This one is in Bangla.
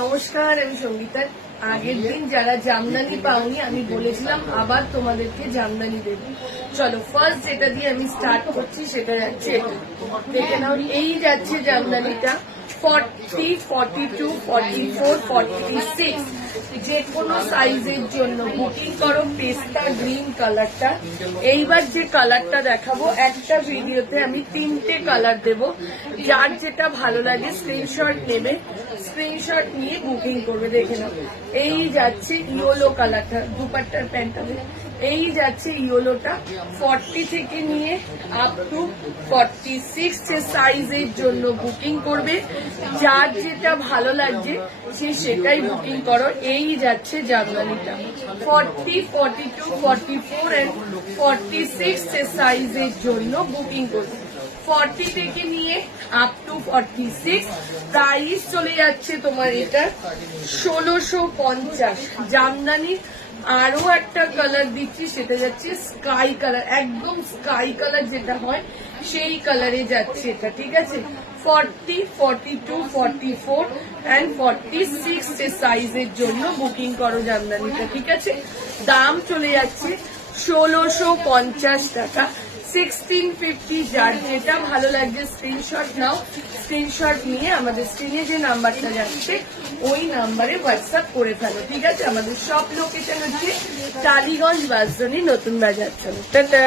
নমস্কার, আমি সঙ্গীতা। আগের দিন যারা জামদানি পাওনি আমি বলেছিলাম আবার তোমাদেরকে জামদানি দেব। চলো ফার্স্ট যেটা দিয়ে আমি স্টার্ট করছি সেটা যাচ্ছে, দেখে নাও। এই যাচ্ছে জামদানিটা 40, 42, 44, 46, যে কোনো সাইজের জন্য বুকিং করো। পেস্তা গ্রিন কালারটা। এইবার যে কালারটা দেখাবো, একটা ভিডিওতে আমি 3টে কালার দেব। যার যেটা ভালো লাগে স্ক্রিনশট নেবে, স্ক্রিনশট নিয়ে বুকিং করবে। দেখে নাও, এই যাচ্ছে ইয়েলো কালারটা, দুপাট্টার প্যান্টটা। এই যাচ্ছে ইয়েলোটা 40 থেকে নিয়ে আপ টু 46 যে সাইজের জন্য বুকিং করবে। যার যেটা ভালো লাগছে সে সেটাই বুকিং করো। এই যাচ্ছে জামদানিটা 40, 42, 44 এন্ড 46 যে সাইজের জন্য বুকিং করবে। 40 থেকে নিয়ে আপ টু 46 প্রাইস চলে যাচ্ছে তোমার এটা 1650। জামদানি আরো একটা কালার দিচ্ছি, সেটা যাচ্ছে স্কাই কালার, একদম স্কাই কালার যেটা হয় সেই কালারে যাচ্ছে এটা। ঠিক আছে, 40, 42, 44 এন্ড 46 যে সাইজের জন্য বুকিং করো জামদানিটা। ঠিক আছে, দাম চলে যাচ্ছে 1650 টাকা। 1650। যার যেটা ভালো লাগছে স্ক্রিনশট নাও, স্ক্রিনশট নিয়ে আমাদের স্ক্রিনে যে নাম্বারটা যাচ্ছে ওই নাম্বারে হোয়াটসঅ্যাপ করে ফেলো। ঠিক আছে, আমাদের সব লোকেশন হচ্ছে টালিগঞ্জ, বাসজনী, নতুন বাজার। চলো টাটা।